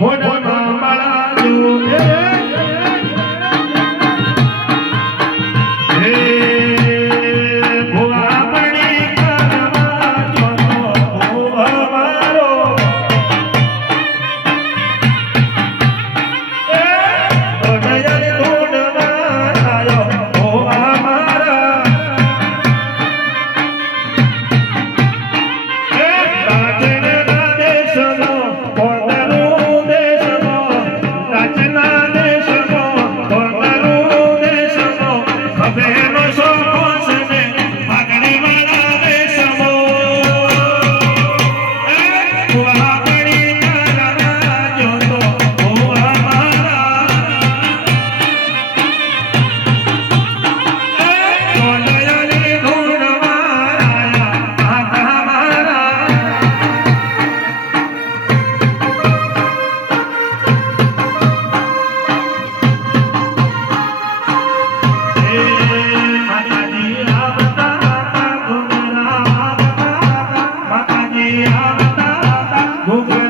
ಹೋರಾಟ Okay.